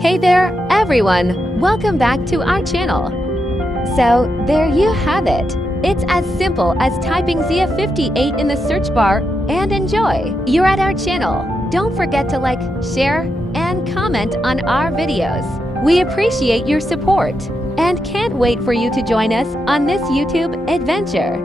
Hey there, everyone! Welcome back to our channel. So, there you have it. It's as simple as typing Zia58 in the search bar and enjoy. You're at our channel. Don't forget to like, share, and comment on our videos. We appreciate your support and can't wait for you to join us on this YouTube adventure.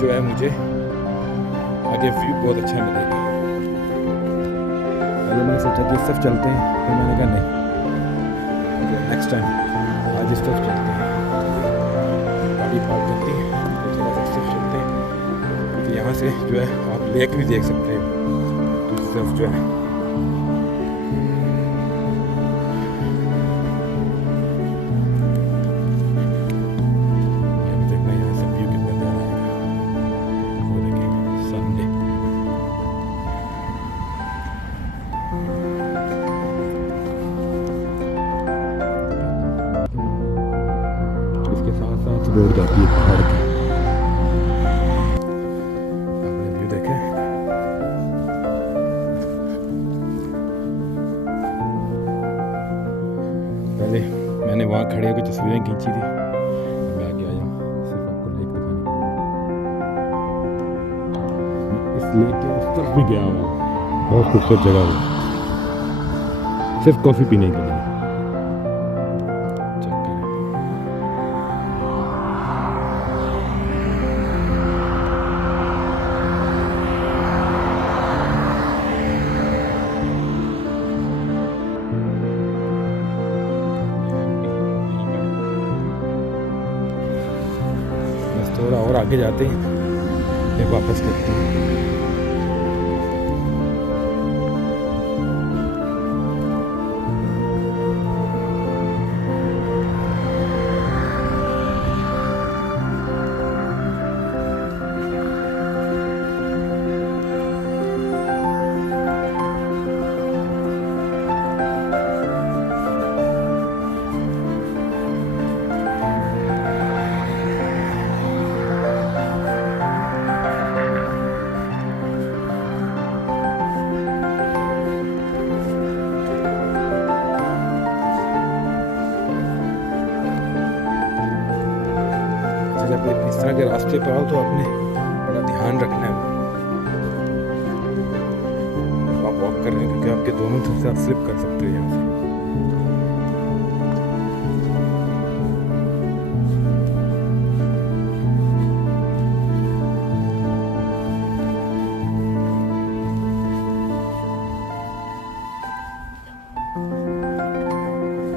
जो है मुझे आगे view बहुत अच्छा मिलेगा। पहले मैंने सोचा कि इस तरफ चलते हैं, फिर मैंने कहा नहीं, नेक्स्ट टाइम आज इस तरफ चलते हैं। गाड़ी पार्क करती है तो थोड़ा सा इस तरफ चलते हैं, क्योंकि यहाँ से जो है आप लेक भी देख सकते हो। तो इस तरफ जो है रोड जाती है पहाड़ की। आपने व्यू देखे? पहले मैंने वहाँ खड़े होकर तस्वीरें खींची थी, मैं आगे आया हूँ सिर्फ आपको लेक दिखाने के लिए। इस लेक के उस तरफ भी गया हूँ, बहुत खूबसूरत जगह है सिर्फ कॉफ़ी पीने के लिए। थोड़ा और आगे जाते हैं फिर वापस करते हैं। जब इस तरह के रास्ते पर आओ तो आपने बड़ा ध्यान रखना है। आप वॉक कर रहे हैं क्योंकि आपके दोनों तरफ से आप स्लिप कर सकते हो यहाँ से।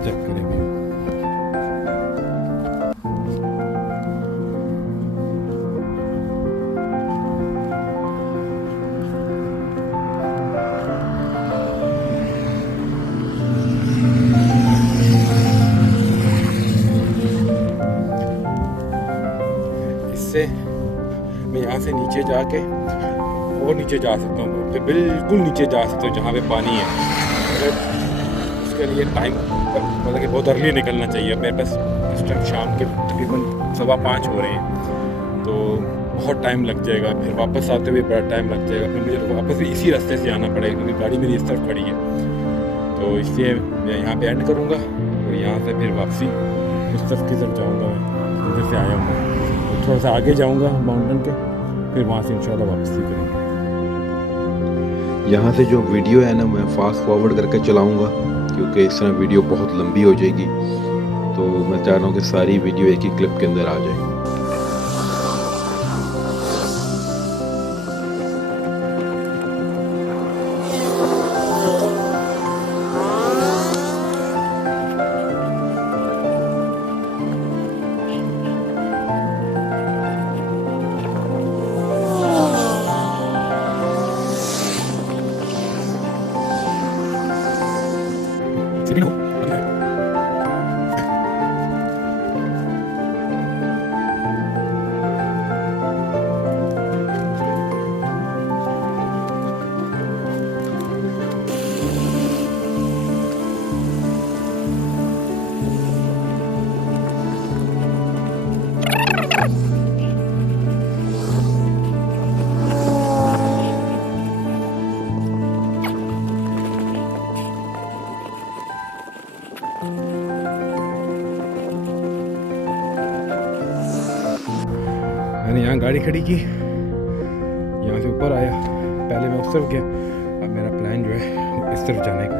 चेक करें व्यू। से मैं यहाँ से नीचे जाके और नीचे जा सकता हूँ, फिर बिल्कुल नीचे जा सकता हूँ जहाँ पे पानी है। उसके लिए टाइम मतलब कि बहुत अर्ली निकलना चाहिए। मेरे पास इस टाइम शाम के तकरीबन 5:15 हो रहे हैं, तो बहुत टाइम लग जाएगा। फिर वापस आते हुए बड़ा टाइम लग जाएगा। फिर मुझे वापस भी इसी रास्ते से आना पड़ेगा क्योंकि गाड़ी मेरी इस तरफ खड़ी है। तो इसलिए मैं यहाँ पे एंड करूँगा और यहाँ से फिर वापसी उस तरफ की तरफ जाऊँगा। उधर से आया हूँ, थोड़ा सा आगे जाऊंगा माउंटेन के, फिर वहाँ से इंशाल्लाह वापसी करेंगे। यहाँ से जो वीडियो है ना मैं फास्ट फॉरवर्ड करके चलाऊंगा क्योंकि इस तरह वीडियो बहुत लंबी हो जाएगी। तो मैं चाह रहा हूँ कि सारी वीडियो एक ही क्लिप के अंदर आ जाए। मैंने यहाँ गाड़ी खड़ी की, यहाँ से ऊपर आया। पहले मैं उस तरफ गया, अब मेरा प्लान जो है वो इस तरफ जाने का।